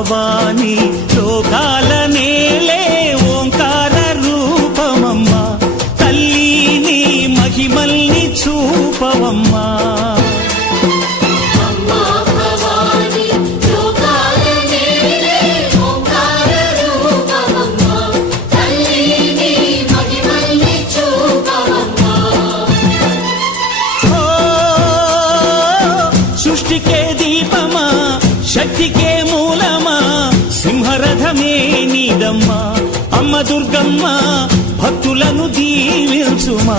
భవాని లోకాల నేలే ఓంకార రూపమమ్మా తల్లి నీ మహిమల్ని చూపవమ్మా సృష్టికే దీపమా శక్తికే మూలమా సింహరథమే నీదమ్మా అమ్మ దుర్గమ్మ భక్తులను దీవించుమా